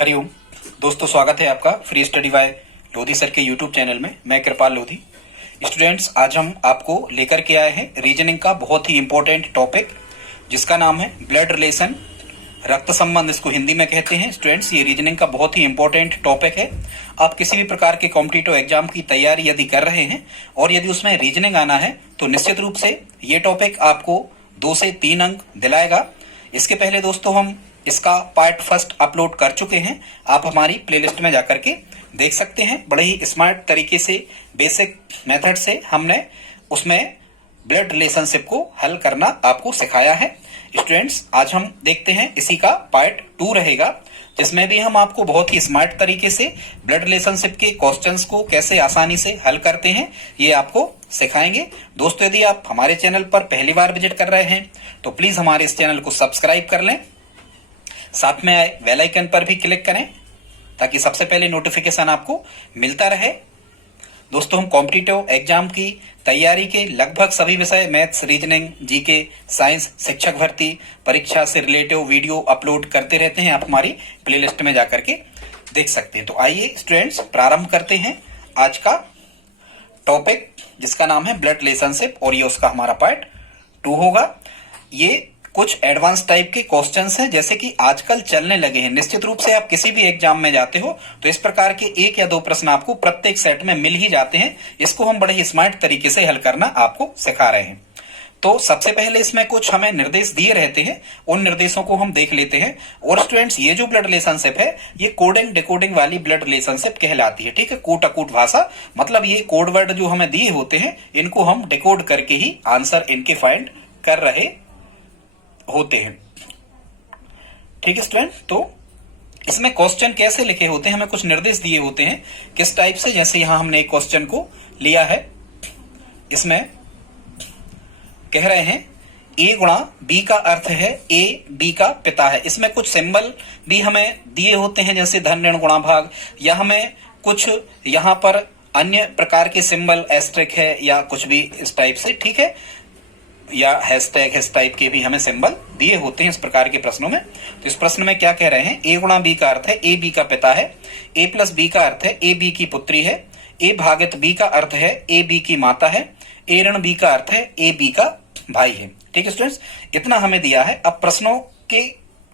हरिओम दोस्तों, स्वागत है आपका free study bye Lodhi sir के यूट्यूब चैनल में। मैं कृपाल लोधी। स्टूडेंट्स, आज हम आपको लेकर के आए हैं रीजनिंग का बहुत ही इंपॉर्टेंट टॉपिक जिसका नाम है ब्लड रिलेशन, रक्त संबंध इसको हिंदी में कहते हैं। स्टूडेंट्स, ये रीजनिंग का बहुत ही इंपॉर्टेंट टॉपिक है। आप किसी भी प्रकार के कॉम्पिटिटिव एग्जाम की तैयारी यदि कर रहे हैं और यदि उसमें रीजनिंग आना है तो निश्चित रूप से ये टॉपिक आपको 2 से 3 अंक दिलाएगा। इसके पहले दोस्तों हम इसका पार्ट फर्स्ट अपलोड कर चुके हैं, आप हमारी प्लेलिस्ट में जाकर के देख सकते हैं। बड़े ही स्मार्ट तरीके से, बेसिक मेथड से हमने उसमें ब्लड रिलेशनशिप को हल करना आपको सिखाया है। स्टूडेंट्स, आज हम देखते हैं इसी का पार्ट 2 रहेगा, जिसमें भी हम आपको बहुत ही स्मार्ट तरीके से ब्लड रिलेशनशिप के क्वेश्चंस को कैसे आसानी से हल करते हैं ये आपको सिखाएंगे। दोस्तों, यदि आप हमारे चैनल पर पहली बार विजिट कर रहे हैं तो प्लीज हमारे इस चैनल को सब्सक्राइब कर लें, साथ में आए बेल आइकन पर भी क्लिक करें ताकि सबसे पहले नोटिफिकेशन आपको मिलता रहे। दोस्तों, हम कॉम्पिटिटिव एग्जाम की तैयारी के लगभग सभी विषय, मैथ्स, रीजनिंग, जीके, साइंस, शिक्षक भर्ती परीक्षा से रिलेटिव वीडियो अपलोड करते रहते हैं। आप हमारी प्लेलिस्ट में जाकर के देख सकते हैं। तो आइए स्टूडेंट्स, प्रारंभ करते हैं आज का टॉपिक जिसका नाम है ब्लड रिलेशनशिप, और ये उसका हमारा पार्ट 2 होगा। ये कुछ एडवांस टाइप के क्वेश्चंस हैं जैसे कि आजकल चलने लगे हैं। निश्चित रूप से आप किसी भी एग्जाम में जाते हो तो इस प्रकार के 1 या 2 प्रश्न आपको प्रत्येक सेट में मिल ही जाते हैं। इसको हम बड़े ही स्मार्ट तरीके से हल करना आपको सिखा रहे हैं। तो सबसे पहले इसमें कुछ हमें निर्देश दिए रहते हैं, उन निर्देशों को हम देख लेते हैं। और स्टूडेंट्स, ये जो ब्लड रिलेशनशिप है ये कोडिंग डिकोडिंग वाली ब्लड रिलेशनशिप कहलाती है। ठीक है, कूट अकूट भाषा, मतलब ये कोड वर्ड जो हमें दिए होते हैं इनको हम डिकोड करके ही आंसर इनके फाइंड कर रहे होते हैं। ठीक है स्टूडेंट, तो इसमें क्वेश्चन कैसे लिखे होते हैं, हमें कुछ निर्देश दिए होते हैं किस टाइप से। जैसे यहां हमने एक क्वेश्चन को लिया है, इसमें कह रहे हैं ए गुणा बी का अर्थ है ए बी का पिता है। इसमें कुछ सिंबल भी हमें दिए होते हैं जैसे धन ऋण गुणा भाग, या हमें कुछ यहां पर अन्य प्रकार के सिंबल एस्ट्रिक है या कुछ भी इस टाइप से, ठीक है, या हैशटैग इस टाइप के भी हमें सिंबल दिए होते हैं इस प्रकार के प्रश्नों में। तो इस प्रश्न में क्या कह रहे हैं, ए गुणा बी का अर्थ है ए बी का पिता है, ए प्लस बी का अर्थ है ए बी की पुत्री है, ए भागित बी का अर्थ है ए बी की माता है, ए ऋण बी का अर्थ है ए बी का भाई है। ठीक है स्टूडेंट्स, इतना हमें दिया है। अब प्रश्नों के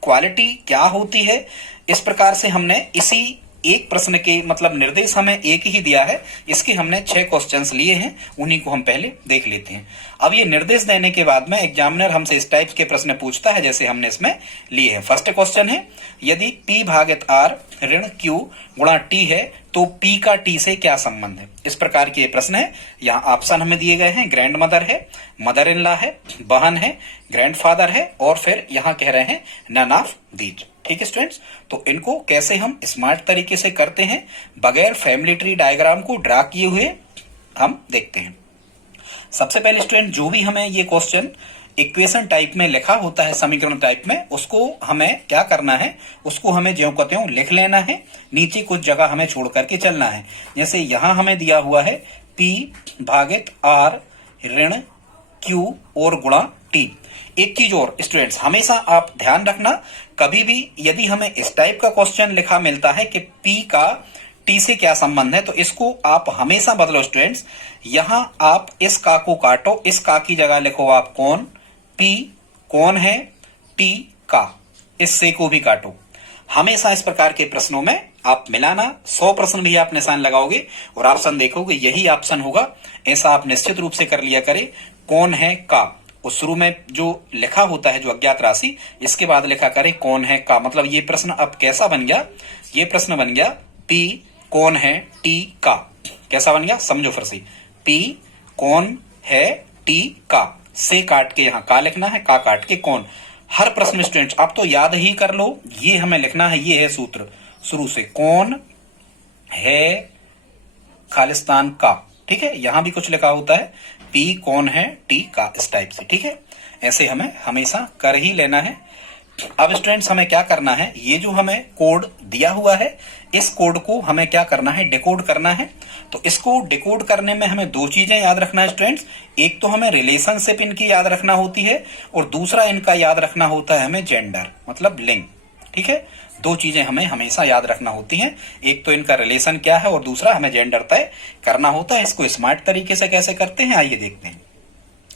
क्वालिटी क्या होती है, इस प्रकार से हमने इसी एक प्रश्न के मतलब निर्देश हमें एक ही दिया है, इसके हमने 6 क्वेश्चंस लिए हैं, उन्हीं को हम पहले देख लेते हैं। अब ये निर्देश देने के बाद में एग्जामिनर हमसे इस टाइप के प्रश्न पूछता है जैसे हमने इसमें लिए हैं। फर्स्ट क्वेश्चन है, यदि P भागित R ऋण Q गुणा T है तो P का T से क्या संबंध है। इस प्रकार के प्रश्न है। यहाँ ऑप्शन हमें दिए गए हैं, ग्रैंड मदर है, मदर इन लॉ है, बहन है, ग्रैंडफादर है, और फिर यहाँ कह रहे हैं नन ऑफ दीज। ठीक है स्टूडेंट्स, तो इनको कैसे हम स्मार्ट तरीके से करते हैं बगैर फैमिली ट्री डायग्राम को ड्रा किए हुए, हम देखते हैं। सबसे पहले स्टूडेंट, जो भी हमें ये क्वेश्चन इक्वेशन टाइप में लिखा होता है, समीकरण टाइप में, उसको हमें क्या करना है, उसको हमें ज्यों को त्यों लिख लेना है, नीचे कुछ जगह हमें छोड़ करके चलना है। जैसे यहां हमें दिया हुआ है P भागित R ऋण Q और गुणा T। एक चीज और स्टूडेंट्स, हमेशा आप ध्यान रखना, कभी भी यदि हमें इस टाइप का क्वेश्चन लिखा मिलता है कि P का T से क्या संबंध है, तो इसको आप हमेशा बदलो स्टूडेंट्स। यहां आप इस का को काटो, इस का की जगह लिखो आप कौन, P कौन है, T का, इस से को भी काटो। हमेशा इस प्रकार के प्रश्नों में आप मिलाना। 100 प्रश्न भी आप निशान लगाओगे और ऑप्शन देखोगे यही ऑप्शन होगा, ऐसा आप निश्चित रूप से कर लिया करें। कौन है का, उस शुरू में जो लिखा होता है जो अज्ञात राशि, इसके बाद लिखा करे कौन है का। मतलब ये प्रश्न अब कैसा बन गया, ये प्रश्न बन गया P कौन है T का। कैसा बन गया, समझो फिर से, P कौन है T का, से काट के यहाँ का लिखना है, का काट के कौन। हर प्रश्न स्टूडेंट्स आप तो याद ही कर लो, ये हमें लिखना है, ये है सूत्र शुरू से, कौन है खालिस्तान का। ठीक है, यहां भी कुछ लिखा होता है P कौन है T का, इस टाइप से। ठीक है, ऐसे हमें हमेशा कर ही लेना है। अब स्टूडेंट्स, हमें क्या करना है, ये जो हमें कोड दिया हुआ है, इस कोड को हमें क्या करना है, डिकोड करना है। तो इसको डिकोड करने में हमें 2 चीजें याद रखना है स्टूडेंट्स। एक तो हमें रिलेशनशिप इनकी याद रखना होती है, और दूसरा इनका याद रखना होता है हमें जेंडर, मतलब लिंग। ठीक है, दो चीजें हमें हमेशा याद रखना होती हैं, एक तो इनका रिलेशन क्या है और दूसरा हमें जेंडर तय करना होता है। इसको स्मार्ट तरीके से कैसे करते हैं आइए देखते हैं।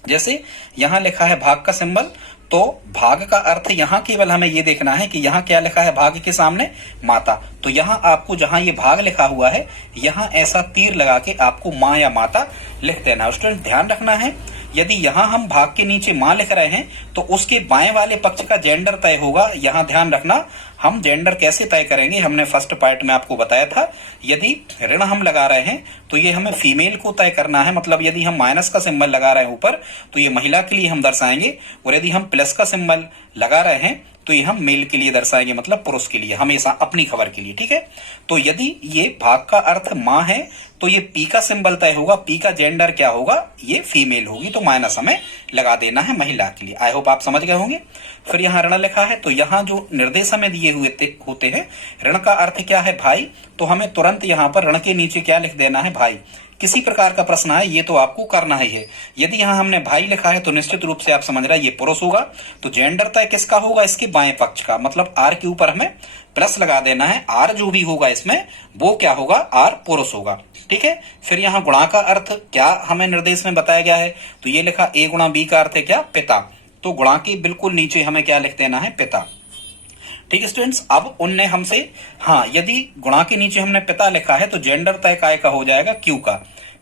जैसे यहां लिखा है भाग का सिंबल, तो भाग का अर्थ यहां केवल हमें ये देखना है कि यहां क्या लिखा है, भाग के सामने माता। तो यहां आपको जहां ये भाग लिखा हुआ है यहां ऐसा तीर लगा के आपको माँ या माता लिख देना है। स्टूडेंट ध्यान रखना है, यदि यहां हम भाग के नीचे माँ लिख रहे हैं तो उसके बाएं वाले पक्ष का जेंडर तय होगा। यहां ध्यान रखना, हम जेंडर कैसे तय करेंगे, हमने फर्स्ट पार्ट में आपको बताया था। यदि ऋण हम लगा रहे हैं तो ये हमें फीमेल को तय करना है, मतलब यदि हम माइनस का सिंबल लगा रहे हैं ऊपर तो ये महिला के लिए हम दर्शाएंगे, और यदि हम प्लस का सिंबल लगा रहे हैं तो ये हम मेल के लिए दर्शाएंगे, मतलब पुरुष के लिए, हमेशा अपनी खबर के लिए। ठीक है, तो यदि ये भाग का अर्थ माँ है तो ये पी का सिंबल तय होगा, पी का जेंडर क्या होगा, ये फीमेल होगी, तो माइनस हमें लगा देना है महिला के लिए। आई होप आप समझ गए होंगे। फिर यहाँ ऋण लिखा है, तो यहाँ जो निर्देश हमें दिए हुए होते हैं, ऋण का अर्थ क्या है, भाई, तो हमें तुरंत यहाँ पर ऋण के नीचे क्या लिख देना है, भाई। किसी प्रकार का प्रश्न आए ये तो आपको करना ही है। यदि यहाँ हमने भाई लिखा है तो निश्चित रूप से आप समझ रहे हैं ये पुरुष होगा, तो जेंडर तय किसका होगा, इसके बाएं पक्ष का, मतलब आर के ऊपर हमें प्लस लगा देना है। आर जो भी होगा इसमें वो क्या होगा, आर पुरुष होगा। ठीक है, फिर यहाँ गुणा का अर्थ क्या हमें निर्देश में बताया गया है, तो ये लिखा ए गुणा बी का अर्थ है क्या, पिता। तो गुणा के बिल्कुल नीचे हमें क्या लिख देना है, पिता। ठीक है स्टूडेंट्स, अब उनने हमसे, हाँ, यदि गुणा के नीचे हमने पिता लिखा है तो जेंडर तय काय का हो जाएगा, क्यू का।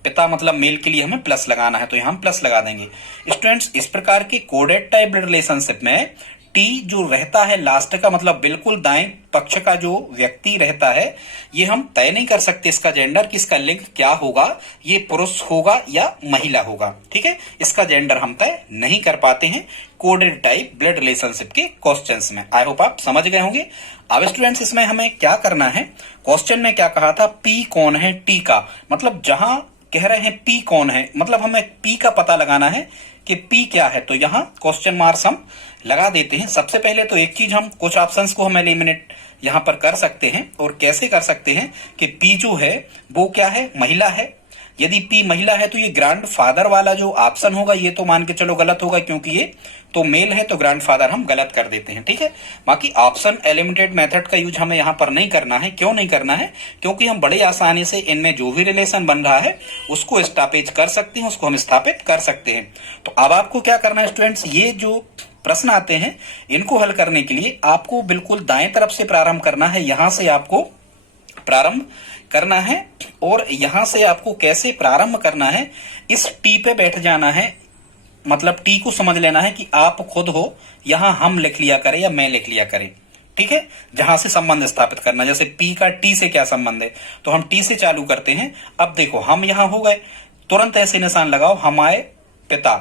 पिता मतलब मेल के लिए हमें प्लस लगाना है, तो यहां हम प्लस लगा देंगे। स्टूडेंट्स, इस प्रकार के कोडेड टाइप रिलेशनशिप में टी जो रहता है लास्ट का, मतलब बिल्कुल दाएं पक्ष का जो व्यक्ति रहता है, ये हम तय नहीं कर सकते इसका जेंडर, कि इसका लिंग क्या होगा, ये पुरुष होगा या महिला होगा। ठीक है, इसका जेंडर हम तय नहीं कर पाते हैं कोडेड टाइप ब्लड रिलेशनशिप के क्वेश्चंस में। आई होप आप समझ गए होंगे। अब स्टूडेंट्स, इसमें हमें क्या करना है, क्वेश्चन में क्या कहा था, पी कौन है, टी का, मतलब जहां कह रहे हैं पी कौन है, मतलब हमें पी का पता लगाना है कि पी क्या है, तो यहां क्वेश्चन मार्क्स हम लगा देते हैं। सबसे पहले तो एक चीज, हम कुछ ऑप्शंस को हम एलिमिनेट यहां पर कर सकते हैं, और कैसे कर सकते हैं कि पी जो है वो क्या है, महिला है। यदि पी महिला है तो ये ग्रैंड फादर वाला जो ऑप्शन होगा ये तो मान के चलो गलत होगा, क्योंकि ये तो मेल है, तो ग्रैंड फादर हम गलत कर देते हैं। ठीक है, बाकी ऑप्शन एलिमिनेटेड मेथड का यूज हमें यहाँ पर नहीं करना है। क्यों नहीं करना है, क्योंकि हम बड़े आसानी से इनमें जो भी रिलेशन बन रहा है उसको स्टॉपेज कर सकते हैं, उसको हम स्थापित कर सकते हैं। तो अब आपको क्या करना है स्टूडेंट्स, ये जो प्रश्न आते हैं इनको हल करने के लिए आपको बिल्कुल दाएं तरफ से प्रारंभ करना है, यहां से आपको प्रारंभ करना है। और यहां से आपको कैसे प्रारंभ करना है, इस टी पे बैठ जाना है, मतलब टी को समझ लेना है कि आप खुद हो, यहां हम लिख लिया करें या मैं लिख लिया करें। ठीक है, जहां से संबंध स्थापित करना, जैसे पी का टी से क्या संबंध है, तो हम टी से चालू करते हैं। अब देखो हम यहां हो गए, तुरंत ऐसे निशान लगाओ, हमारे पिता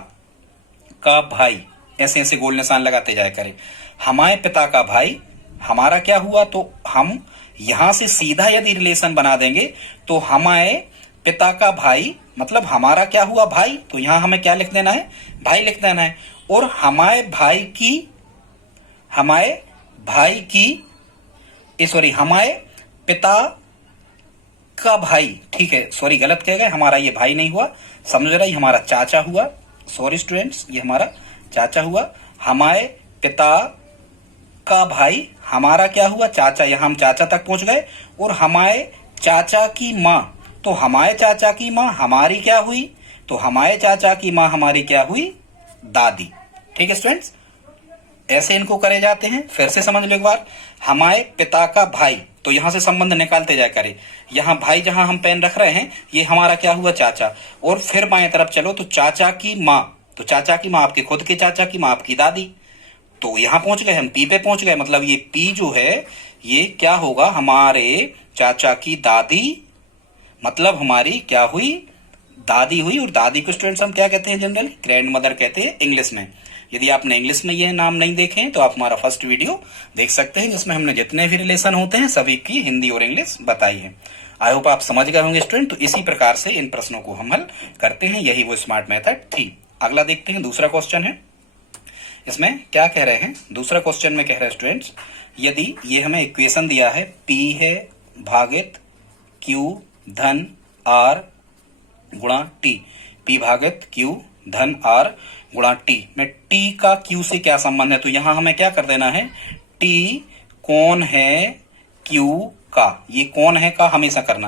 का भाई, ऐसे ऐसे गोल निशान लगाते जाए करें। हमारे पिता का भाई, हमारा क्या हुआ, तो हम यहां से सीधा यदि रिलेशन बना देंगे तो हमारे पिता का भाई मतलब हमारा क्या हुआ, भाई, तो यहां हमें क्या लिख देना है, भाई लिख देना है। और हमारे भाई हमारे पिता का भाई, ठीक है, सॉरी गलत कह गए, हमारा ये भाई नहीं हुआ, समझ रहा, ये हमारा चाचा हुआ, सॉरी स्टूडेंट्स, ये हमारा चाचा हुआ। हमारे पिता का भाई, हमारा क्या हुआ, चाचा, यहां हम चाचा तक पहुंच गए। और हमारे चाचा की माँ, तो हमारे चाचा की माँ हमारी क्या हुई, तो हमारे चाचा की माँ हमारी क्या हुई, दादी। ठीक है स्टूडेंट्स, ऐसे इनको करे जाते हैं। फिर से समझ लो एक बार, हमारे पिता का भाई, तो यहां से संबंध निकालते जाए करें, यहां भाई जहां हम पेन रख रहे हैं ये हमारा क्या हुआ, चाचा। और फिर बाएं तरफ चलो तो चाचा की माँ, तो चाचा की माँ आपके खुद के चाचा की माँ आपकी दादी। तो यहां पहुंच गए हम, पी पे पहुंच गए, मतलब ये पी जो है ये क्या होगा, हमारे चाचा की दादी, मतलब हमारी क्या हुई, दादी हुई। और दादी को स्टूडेंट्स हम क्या कहते हैं, जनरली ग्रैंड मदर कहते हैं इंग्लिश में। यदि आपने इंग्लिश में ये नाम नहीं देखे हैं तो आप हमारा फर्स्ट वीडियो देख सकते हैं, जिसमें हमने जितने भी रिलेशन होते हैं सभी की हिंदी और इंग्लिश बताई है। आई होप आप समझ गए होंगे स्टूडेंट। तो इसी प्रकार से इन प्रश्नों को हम हल करते हैं, यही वो स्मार्ट मेथड थी। अगला देखते हैं, दूसरा क्वेश्चन है, इसमें क्या कह रहे हैं, दूसरा क्वेश्चन में कह रहे हैं स्टूडेंट्स, यदि ये हमें इक्वेशन दिया है, P है भागित Q धन R गुणा T, P भागित Q धन R गुणा T में T का Q से क्या संबंध है, तो यहां हमें क्या कर देना है, T कौन है क्यू का, ये कौन है का हमेशा करना,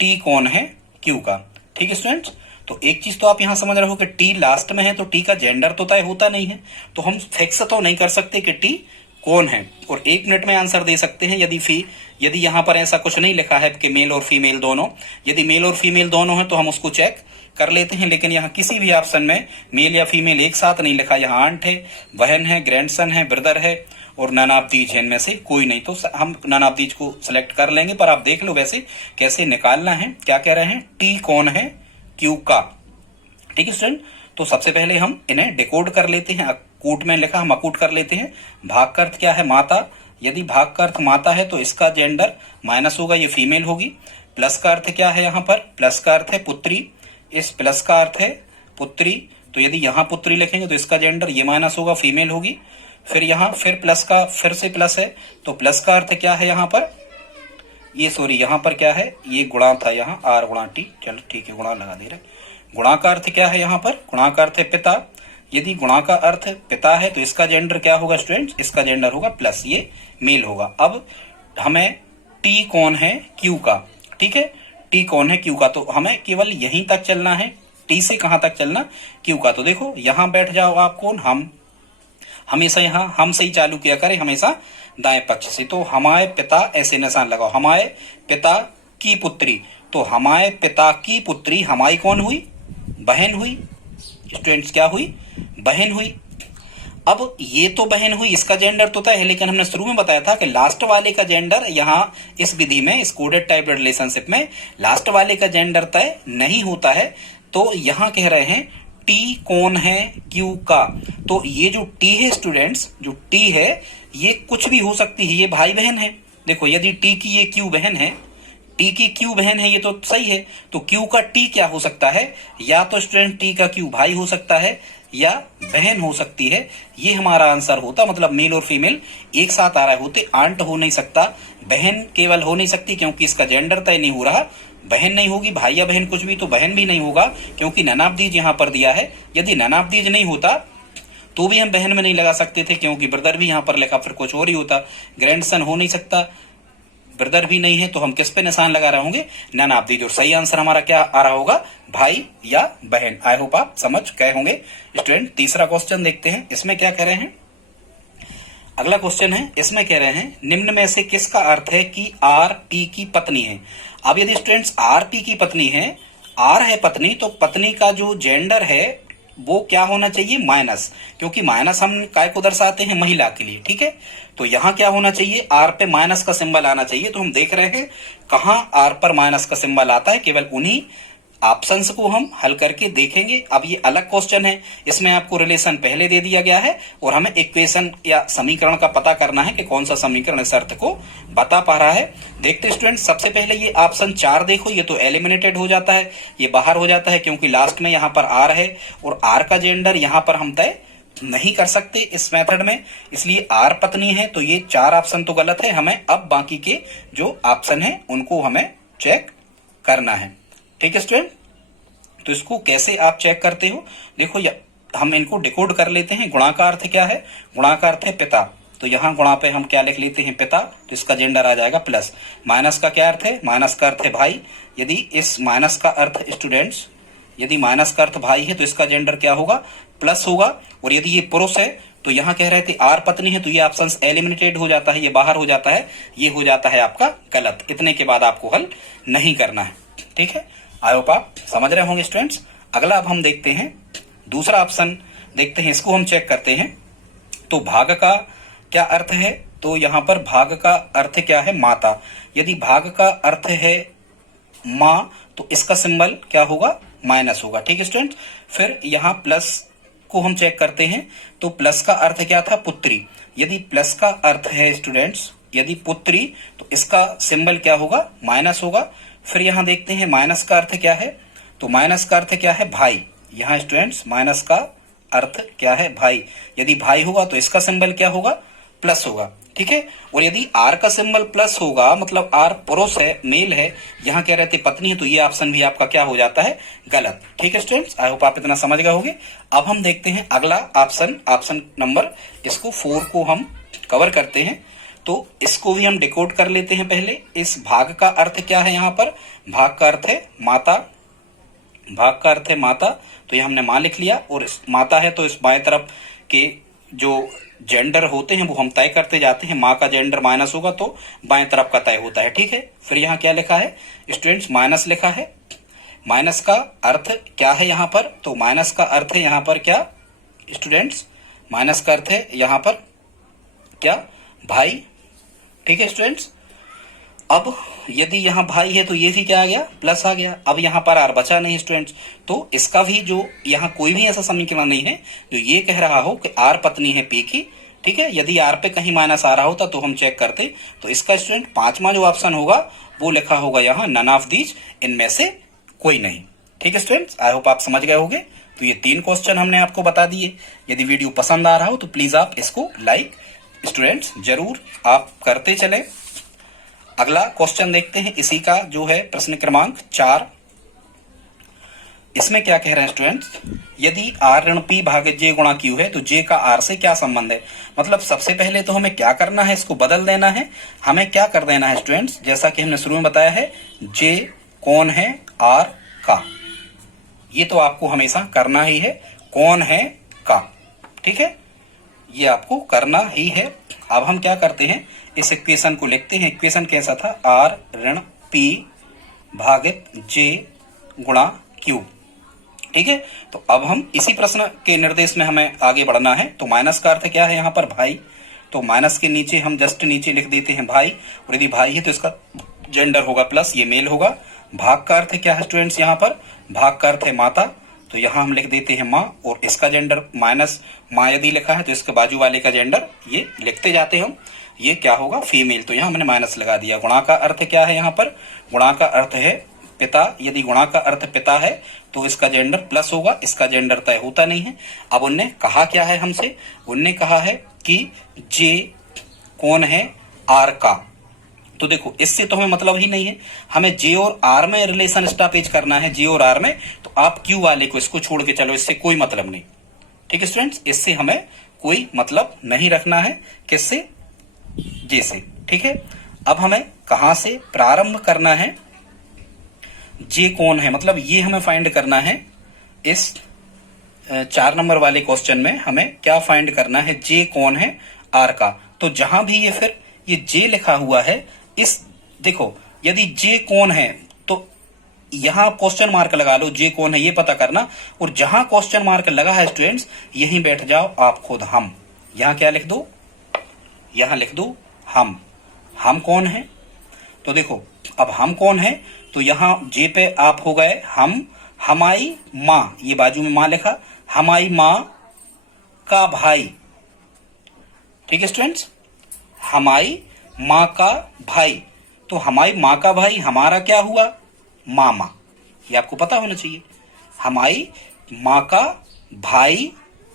टी कौन है क्यू का। ठीक है स्टूडेंट्स, तो एक चीज तो आप यहां समझ रहे हो कि टी लास्ट में है तो टी का जेंडर तो तय होता नहीं है, तो हम फिक्स तो नहीं कर सकते कि टी कौन है, और 1 मिनट में आंसर दे सकते हैं यदि यहां पर ऐसा कुछ नहीं लिखा है कि मेल और फीमेल दोनों। यदि मेल और फीमेल दोनों है तो हम उसको चेक कर लेते हैं, लेकिन यहाँ किसी भी ऑप्शन में मेल या फीमेल एक साथ नहीं लिखा। यहाँ आंट है, बहन है, ग्रैंडसन है, ब्रदर है और नन ऑफ दीज है, इनमें से कोई नहीं, तो हम नन ऑफ दीज को सिलेक्ट कर लेंगे। पर आप देख लो वैसे कैसे निकालना है। क्या कह रहे हैं, टी कौन है क्यू का। ठीक है स्टूडेंट, तो सबसे पहले हम इन्हें डिकोड कर लेते हैं। अकूट में लिखा, हम अकूट कर लेते हैं। भाग का अर्थ क्या है, माता। यदि भाग का अर्थ माता है तो इसका जेंडर माइनस होगा, ये फीमेल होगी। प्लस का अर्थ क्या है, यहाँ पर प्लस का अर्थ है पुत्री, इस प्लस का अर्थ है पुत्री, तो यदि यहाँ पुत्री लिखेंगे तो इसका जेंडर ये माइनस होगा, फीमेल होगी। फिर यहाँ फिर प्लस का फिर से प्लस है, तो प्लस का अर्थ क्या है यहाँ पर, ये सॉरी यहाँ पर क्या है, ये गुणा था, यहाँ आर गुणा टी, चलो ठीक है गुणा लगा दे रहे। गुणा का अर्थ क्या है यहाँ पर, गुणा का अर्थ है पिता। यदि गुणा का अर्थ पिता है तो इसका जेंडर क्या होगा स्टूडेंट्स, इसका जेंडर होगा प्लस, ये मेल होगा। अब हमें टी कौन है क्यू का, ठीक है, टी कौन है क्यू का, तो हमें केवल यहीं तक चलना है। टी से कहां तक चलना, क्यू का। तो देखो यहां बैठ जाओ आप, कौन, हम हमेशा यहाँ हम से ही चालू किया करें, हमेशा दाएं पक्ष से। तो हमारे पिता ऐसे निशान लगाओ, हमारे पिता की पुत्री, तो हमारे पिता की पुत्री हमारी कौन हुई, बहन हुई। स्टूडेंट्स क्या हुई, बहन हुई। अब ये तो बहन हुई, इसका जेंडर तो तय है, लेकिन हमने शुरू में बताया था कि लास्ट वाले का जेंडर यहाँ इस विधि में, इस कोडेड टाइप रिलेशनशिप में लास्ट वाले का जेंडर तय नहीं होता है। तो यहाँ कह रहे हैं टी कौन है क्यू का, तो ये जो टी है स्टूडेंट्स, जो टी है ये कुछ भी हो सकती है, ये भाई बहन है। देखो यदि टी की ये क्यू बहन है, टी की क्यू बहन है, ये तो सही है, तो क्यू का टी क्या हो सकता है, या तो स्टूडेंट टी का क्यू भाई हो सकता है या बहन हो सकती है। ये हमारा आंसर होता, मतलब मेल और फीमेल एक साथ आ रहे होते, आंट हो नहीं सकता, बहन केवल हो नहीं सकती क्योंकि इसका जेंडर तय नहीं हो रहा, बहन नहीं होगी, भाई या बहन कुछ भी, तो बहन भी नहीं होगा क्योंकि नन ऑफ दीज यहाँ पर दिया है। यदि नन ऑफ दीज नहीं होता तो भी हम बहन में नहीं लगा सकते थे क्योंकि ब्रदर भी यहाँ पर लिखा, फिर कुछ और ही होता। ग्रैंडसन हो नहीं सकता, ब्रदर भी नहीं है, तो हम किस पे निशान लगा रहे होंगे, नन ऑफ दीज। और सही आंसर हमारा क्या आ रहा होगा, भाई या बहन। आई होप आप समझ गए होंगे स्टूडेंट। तीसरा क्वेश्चन देखते हैं, इसमें क्या कह रहे हैं। अगला क्वेश्चन है, इसमें कह रहे हैं निम्न में से किसका अर्थ है कि आर टी की पत्नी है। अब यदि स्टूडेंट्स आर टी की पत्नी है, आर है पत्नी, तो पत्नी का जो जेंडर है वो क्या होना चाहिए, माइनस, क्योंकि माइनस हम काय को दर्शाते हैं, महिला के लिए। ठीक है, तो यहां क्या होना चाहिए, आर पे माइनस का सिंबल आना चाहिए। तो हम देख रहे हैं कहां आर पर माइनस का सिंबल आता है, केवल उन्हीं ऑप्शंस को हम हल करके देखेंगे। अब ये अलग क्वेश्चन है, इसमें आपको रिलेशन पहले दे दिया गया है और हमें इक्वेशन या समीकरण का पता करना है कि कौन सा समीकरण इस अर्थ को बता पा रहा है। देखते स्टूडेंट, सबसे पहले ये ऑप्शन 4 देखो, ये तो एलिमिनेटेड हो जाता है, ये बाहर हो जाता है क्योंकि लास्ट में यहाँ पर आर है और आर का जेंडर यहाँ पर हम तय नहीं कर सकते इस मेथड में, इसलिए आर पत्नी है, तो ये 4 ऑप्शन तो गलत है। हमें अब बाकी के जो ऑप्शन है उनको हमें चेक करना है। ठीक है स्टूडेंट, तो इसको कैसे आप चेक करते हो, देखो हम इनको डिकोड कर लेते हैं। गुणा का अर्थ क्या है, गुणा का अर्थ है पिता, तो यहाँ गुणा पे हम क्या लिख लेते हैं, पिता, तो इसका जेंडर आ जाएगा प्लस। माइनस का क्या अर्थ है, माइनस का अर्थ है भाई। यदि इस माइनस का अर्थ स्टूडेंट्स, यदि माइनस का अर्थ भाई है तो इसका जेंडर क्या होगा, प्लस होगा। और यदि ये पुरुष है तो यहाँ कह रहे थे आर पत्नी है, तो ये ऑप्शन एलिमिनेटेड हो जाता है, ये बाहर हो जाता है, ये हो जाता है आपका गलत। इतने के बाद आपको हल नहीं करना है। ठीक है, आई होप आप समझ रहे होंगे स्टूडेंट्स। अगला अब हम देखते हैं दूसरा ऑप्शन, देखते हैं इसको हम चेक करते हैं। तो भाग का क्या अर्थ है, तो यहाँ पर भाग का अर्थ क्या है, माता। यदि भाग का अर्थ है माँ तो इसका सिंबल क्या होगा, माइनस होगा। ठीक है स्टूडेंट्स, फिर यहाँ प्लस को हम चेक करते हैं। तो प्लस का अर्थ क्या था, पुत्री। यदि प्लस का अर्थ है स्टूडेंट्स, यदि पुत्री, तो इसका सिंबल क्या होगा, माइनस होगा। फिर यहाँ देखते हैं माइनस का अर्थ क्या है, तो माइनस का अर्थ क्या है, भाई। यहाँ स्टूडेंट्स माइनस का अर्थ क्या है, भाई। यदि भाई होगा तो इसका सिंबल क्या होगा, प्लस होगा। ठीक है, और यदि आर का सिंबल प्लस होगा, मतलब आर पुरुष है, मेल है, यहाँ कह रहे थे पत्नी है, तो ये ऑप्शन भी आपका क्या हो जाता है, गलत। ठीक है स्टूडेंट्स, आई होप आप इतना समझ गए होंगे। अब हम देखते हैं अगला ऑप्शन, ऑप्शन नंबर इसको 4 को हम कवर करते हैं। तो इसको भी हम डिकोड कर लेते हैं। पहले इस भाग का अर्थ क्या है, यहाँ पर भाग का अर्थ है माता, भाग का अर्थ है माता, तो ये हमने माँ लिख लिया। और इस माता है तो इस बाएं तरफ के जो जेंडर होते हैं वो हम तय करते जाते हैं। माँ का जेंडर माइनस होगा तो बाएं तरफ का तय होता है, ठीक है। फिर यहाँ क्या लिखा है स्टूडेंट्स, माइनस लिखा है। माइनस का अर्थ क्या है यहाँ पर, तो माइनस का अर्थ है यहाँ पर क्या स्टूडेंट्स, माइनस का अर्थ है यहाँ पर क्या, भाई, ठीक है स्टूडेंट्स। अब यदि यहाँ भाई है तो ये भी क्या आ गया, प्लस आ गया। अब यहाँ पर आर बचा नहीं स्टूडेंट्स, तो इसका भी जो यहाँ कोई भी ऐसा समीकरण नहीं है जो ये कह रहा हो कि आर पत्नी है पी की, ठीक है। यदि आर पे कहीं माइनस आ रहा होता तो हम चेक करते। तो इसका स्टूडेंट पांचवा जो ऑप्शन होगा वो लिखा होगा यहाँ नन ऑफ दीज, इनमें से कोई नहीं, ठीक है स्टूडेंट्स। आई होप आप समझ गए होंगे। तो ये 3 क्वेश्चन हमने आपको बता दिए। यदि वीडियो पसंद आ रहा हो तो प्लीज आप इसको लाइक स्टूडेंट्स जरूर आप करते चले। अगला क्वेश्चन देखते हैं इसी का, जो है प्रश्न क्रमांक 4। इसमें क्या कह रहे हैं स्टूडेंट्स, यदि आर ऋण पी भागे जे गुणा क्यू है तो जे का आर से क्या संबंध है। मतलब सबसे पहले तो हमें क्या करना है, इसको बदल देना है। हमें क्या कर देना है स्टूडेंट्स, जैसा कि हमने शुरू में बताया है, जे कौन है आर का, ये तो आपको हमेशा करना ही है, कौन है का, ठीक है, ये आपको करना ही है। अब हम क्या करते हैं, इस इक्वेशन को लिखते हैं। इक्वेशन कैसा था, आर ऋण पी भागित जे गुणा क्यू, ठीक है। तो अब हम इसी प्रश्न के निर्देश में हमें आगे बढ़ना है। तो माइनस का अर्थ क्या है यहाँ पर, भाई, तो माइनस के नीचे हम जस्ट नीचे लिख देते हैं भाई, और यदि भाई है तो इसका जेंडर होगा प्लस, ये मेल होगा। भाग का अर्थ क्या है स्टूडेंट्स, यहाँ पर भाग का अर्थ है माता, तो यहाँ हम लिख देते हैं माँ, और इसका जेंडर माइनस, माँ यदि लिखा है तो इसके बाजू वाले का जेंडर ये लिखते जाते हैं हम, ये क्या होगा फीमेल, तो यहाँ हमने माइनस लगा दिया। गुणा का अर्थ क्या है यहाँ पर, गुणा का अर्थ है पिता, यदि गुणा का अर्थ पिता है तो इसका जेंडर प्लस होगा, इसका जेंडर तय होता नहीं है। अब उनने कहा क्या है हमसे, उनने कहा है कि जे कौन है आर का, तो देखो इससे तो हमें मतलब ही नहीं है, हमें जे और आर में रिलेशन स्टैब्लिश करना है, जे और आर में। तो आप क्यू वाले को इसको छोड़ के चलो, इससे कोई मतलब नहीं, ठीक है स्टूडेंट्स, इससे हमें कोई मतलब नहीं रखना है, किससे, जे से, ठीक है। अब हमें कहां से प्रारंभ करना है, जे कौन है, मतलब ये हमें फाइंड करना है। इस 4 नंबर वाले क्वेश्चन में हमें क्या फाइंड करना है, जे कौन है आर का। तो जहां भी ये फिर ये जे लिखा हुआ है, इस देखो यदि जे कौन है तो यहां क्वेश्चन मार्क लगा लो, जे कौन है ये पता करना, और जहां क्वेश्चन मार्क लगा है स्टूडेंट्स यहीं बैठ जाओ आप खुद। हम यहां क्या लिख दो, यहां लिख दो हम कौन है। तो देखो अब हम कौन है, तो यहां जे पे आप हो गए हम, हमारी माँ, ये बाजू में माँ लिखा, हमारी माँ का भाई, ठीक है स्टूडेंट्स, हमारी माँ का भाई। तो हमारी माँ का भाई हमारा क्या हुआ, मामा, ये आपको पता होना चाहिए। हमारी माँ का भाई,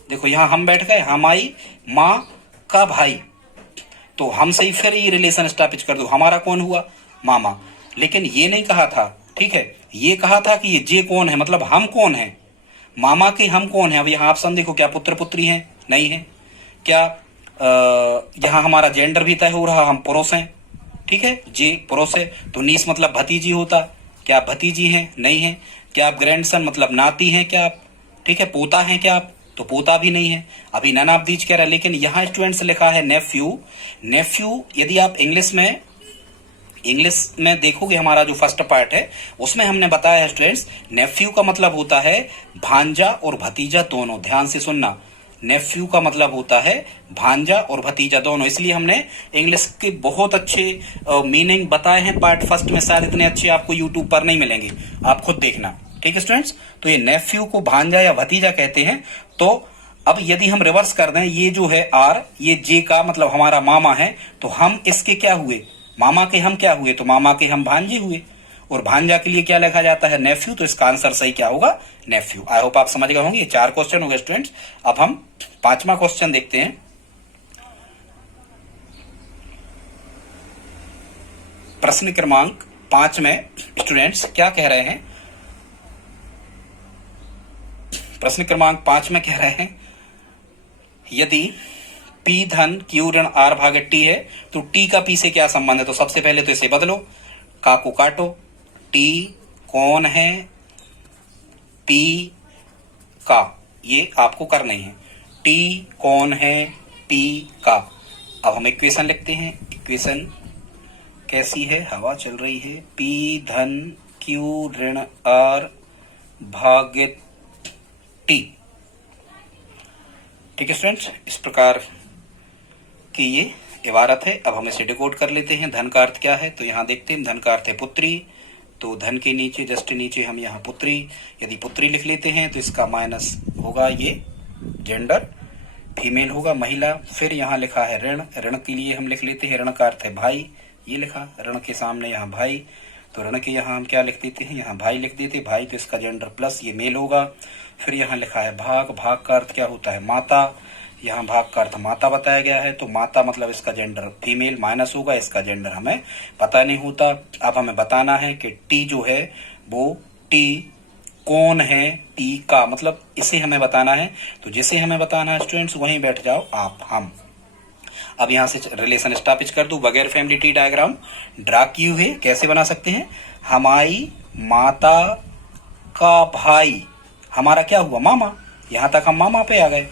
देखो यहां हम बैठ गए, हमारी माँ का भाई, तो हमसे ही फिर ये रिलेशन स्टैब्लिश कर दो, हमारा कौन हुआ, मामा। लेकिन ये नहीं कहा था, ठीक है, ये कहा था कि ये जे कौन है, मतलब हम कौन है, मामा के हम कौन है। अब यहाँ ऑप्शन देखो, क्या पुत्र पुत्री हैं, नहीं है, क्या यहाँ हमारा जेंडर भी तय हो रहा, हम पुरुष हैं, ठीक है, जे पुरुष है, तो नीस मतलब भतीजी होता, क्या आप भतीजी हैं, नहीं है। क्या आप ग्रैंडसन मतलब नाती हैं क्या आप, ठीक है, पोता हैं क्या आप, तो पोता भी नहीं है। अभी नन ऑफ दीज कह रहा है, लेकिन यहाँ स्टूडेंट्स लिखा है नेफ्यू। नेफ्यू यदि आप इंग्लिश में देखोगे, हमारा जो फर्स्ट पार्ट है उसमें हमने बताया है स्टूडेंट्स, नेफ्यू का मतलब होता है भांजा और भतीजा दोनों। ध्यान से सुनना, नेफ्यू का मतलब होता है भांजा और भतीजा दोनों। इसलिए हमने इंग्लिश के बहुत अच्छे मीनिंग बताए हैं पार्ट फर्स्ट में, शायद इतने अच्छे आपको यूट्यूब पर नहीं मिलेंगे, आप खुद देखना, ठीक है स्टूडेंट्स। तो ये नेफ्यू को भांजा या भतीजा कहते हैं। तो अब यदि हम रिवर्स कर दें, ये जो है आर, ये जे का मतलब हमारा मामा है, तो हम इसके क्या हुए, मामा के हम क्या हुए, तो मामा के हम भांजे हुए, और भांजा के लिए क्या लिखा जाता है, नेफ्यू। तो इसका आंसर सही क्या होगा, नेफ्यू। आई होप आप समझ गए होंगे। ये 4 क्वेश्चन हो गए स्टूडेंट्स। अब हम 5वां क्वेश्चन देखते हैं। प्रश्न क्रमांक 5 में स्टूडेंट्स क्या कह रहे हैं, प्रश्न क्रमांक 5 में कह रहे हैं, यदि पी धन क्यू ऋण आर भागे टी है, तो टी का पी से क्या संबंध है? तो सबसे पहले तो इसे बदलो, का को काटो, टी कौन है पी का, ये आपको करना ही है। टी कौन है पी का। अब हम इक्वेशन लिखते हैं। इक्वेशन कैसी है? हवा चल रही है। पी धन क्यू ऋण आर भागित टी। ठीक है स्टूडेंट्स, इस प्रकार की ये इबारत है। अब हम इसे डिकोड कर लेते हैं। धन का अर्थ क्या है? तो यहाँ देखते हैं, धन का अर्थ है पुत्री, तो धन के नीचे जस्ट नीचे हम यहाँ पुत्री, यदि पुत्री लिख लेते हैं तो इसका माइनस होगा, ये जेंडर फीमेल होगा, महिला। फिर यहाँ लिखा है ऋण, ऋण के लिए हम लिख लेते हैं, ऋण का अर्थ है भाई, ये लिखा, ऋण के सामने यहाँ भाई, तो ऋण के यहाँ हम क्या लिख देते हैं? यहाँ भाई लिख देते, भाई तो इसका जेंडर प्लस, ये मेल होगा। फिर यहाँ लिखा है भाग, भाग का अर्थ क्या होता है? माता, यहाँ भाग का अर्थ माता बताया गया है, तो माता मतलब इसका जेंडर फीमेल माइनस होगा, इसका जेंडर हमें पता नहीं होता। अब हमें बताना है कि टी जो है वो टी कौन है टी का, मतलब इसे हमें बताना है। तो जिसे हमें बताना है स्टूडेंट्स वहीं बैठ जाओ आप, हम। अब यहाँ से रिलेशन स्टॉपिज कर दो, बगैर फैमिली ट्री डायग्राम ड्रा की हुई है। कैसे बना सकते हैं? हमारी माता का भाई, हमारा क्या हुआ? मामा, यहाँ तक हम मामा पे आ गए।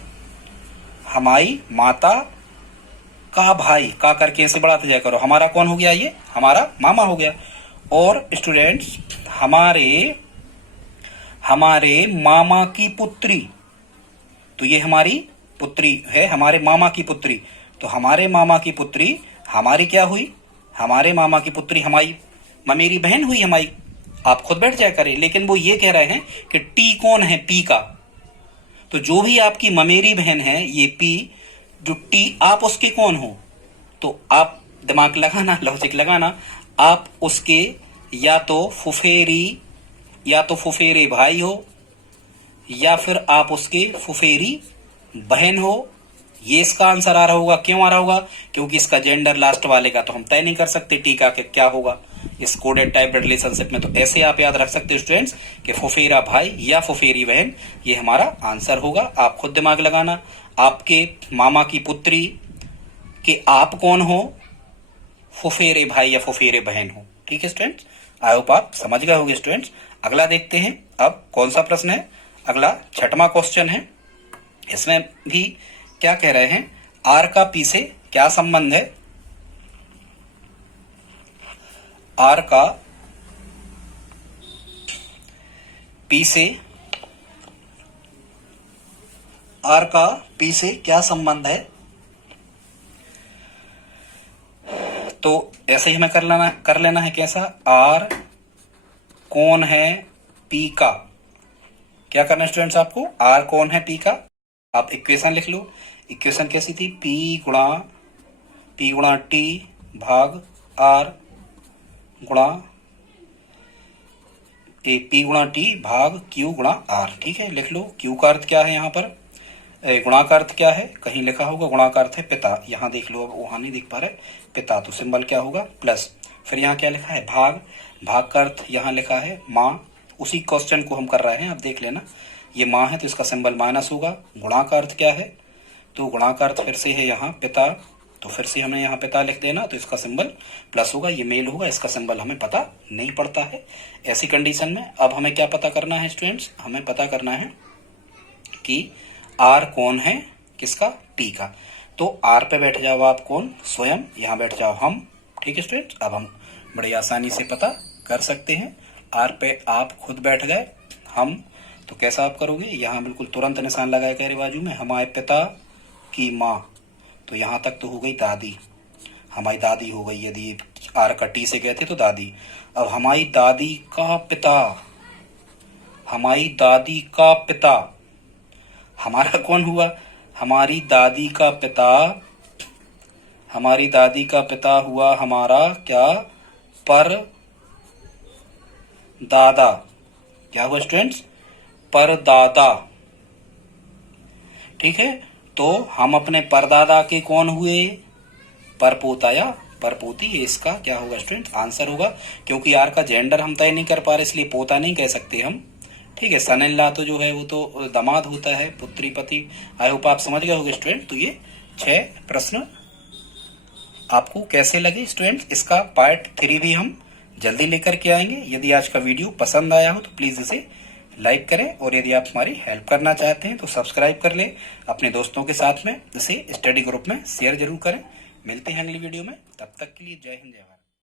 हमारी माता का भाई, का करके ऐसे बढ़ाते जाया करो, हमारा कौन हो गया? ये हमारा मामा हो गया। और स्टूडेंट्स हमारे मामा की पुत्री, तो ये हमारी पुत्री है, हमारे मामा की पुत्री, तो हमारे मामा की पुत्री हमारी क्या हुई? हमारे मामा की पुत्री हमारी ममेरी बहन हुई, हमारी। आप खुद बैठ जाया करें, लेकिन वो ये कह रहे हैं कि टी कौन है पी का, तो जो भी आपकी ममेरी बहन है ये पी, जो टी आप उसके कौन हो? तो आप दिमाग लगाना, लॉजिक लगाना, आप उसके या तो फुफेरे भाई हो, या फिर आप उसके फुफेरी बहन हो। ये इसका आंसर आ रहा होगा। क्यों आ रहा होगा? क्योंकि इसका जेंडर लास्ट वाले का तो हम तय नहीं कर सकते टी का क्या होगा इस कोडेड टाइप रिलेशनशिप में। तो ऐसे आप याद रख सकते हो स्टूडेंट्स कि फुफेरा भाई या फुफेरी बहन, ये हमारा आंसर होगा। आप खुद दिमाग लगाना। आपके मामा की पुत्री के आप कौन हो? फुफेरे भाई या फुफेरे बहन हो। ठीक है स्टूडेंट्स, आई होप आप समझ गए होंगे स्टूडेंट्स। अगला देखते हैं अब कौन सा प्रश्न है। अगला 6वां क्वेश्चन है। इसमें भी क्या कह रहे हैं? आर का पी से क्या संबंध है? आर का पी से क्या संबंध है? तो ऐसे ही हमें कर लेना है। कैसा? आर कौन है पी का। क्या करना है स्टूडेंट्स आपको? आर कौन है पी का। आप इक्वेशन लिख लो। इक्वेशन कैसी थी? पी गुणा टी भाग आर गुणा पी गुणा टी भाग क्यू गुणा आर। ठीक है, लिख लो। क्यू का अर्थ क्या है? यहाँ पर गुणा का अर्थ क्या है? कहीं लिखा होगा गुणा का अर्थ है पिता। यहाँ देख लो, अब वहां नहीं दिख पा रहे, पिता, तो सिंबल क्या होगा? प्लस। फिर यहाँ क्या लिखा है? भाग का अर्थ यहाँ लिखा है माँ। उसी क्वेश्चन को हम कर रहे हैं, अब देख लेना। ये माँ है तो इसका सिंबल माइनस होगा। गुणा का अर्थ क्या है? तो गुणा का अर्थ फिर से है यहाँ पिता, तो फिर से हमें यहाँ पिता लिख देना, तो इसका सिंबल प्लस होगा। ये मेल होगा, इसका सिंबल हमें पता नहीं पड़ता है। ऐसी कंडीशन में अब हमें क्या पता करना है स्टूडेंट्स? हमें पता करना है कि आर कौन है किसका? टी का। तो आर पे बैठ जाओ आप कौन? स्वयं। यहाँ बैठ जाओ हम। ठीक है स्टूडेंट्स, अब हम बड़ी आसानी से पता कर सकते हैं। आर पे आप खुद बैठ गए, हम, तो कैसा आप करोगे? यहाँ बिल्कुल तुरंत निशान लगाए कह रहे बाजू में, हमारे पिता की माँ, तो यहाँ तक तो हो गई दादी, हमारी दादी हो गई। यदि आर का टी से गए थे तो दादी। अब हमारी दादी का पिता, हमारी दादी का पिता हमारा कौन हुआ? हमारी दादी का पिता, हमारी दादी का पिता हुआ हमारा क्या? पर दादा। क्या हुआ स्टूडेंट्स? पर दादा। ठीक है, तो हम अपने परदादा के कौन हुए? परपोता या परपोती। ये इसका क्या होगा स्टूडेंट? आंसर होगा। क्योंकि आर का जेंडर हम तय नहीं कर पा रहे, इसलिए पोता नहीं कह सकते हम। ठीक है, सन इन लॉ तो जो है वो तो दामाद होता है, पुत्री पति। आई होप आप समझ गए होंगे स्टूडेंट। तो ये 6 प्रश्न आपको कैसे लगे स्टूडेंट्स। इसका पार्ट 3 भी हम जल्दी लेकर के आएंगे। यदि आज का वीडियो पसंद आया हो तो प्लीज इसे लाइक करें और यदि आप हमारी हेल्प करना चाहते हैं तो सब्सक्राइब कर लें। अपने दोस्तों के साथ में इसे स्टडी ग्रुप में शेयर जरूर करें। मिलते हैं अगली वीडियो में, तब तक के लिए जय हिंद जय भारत।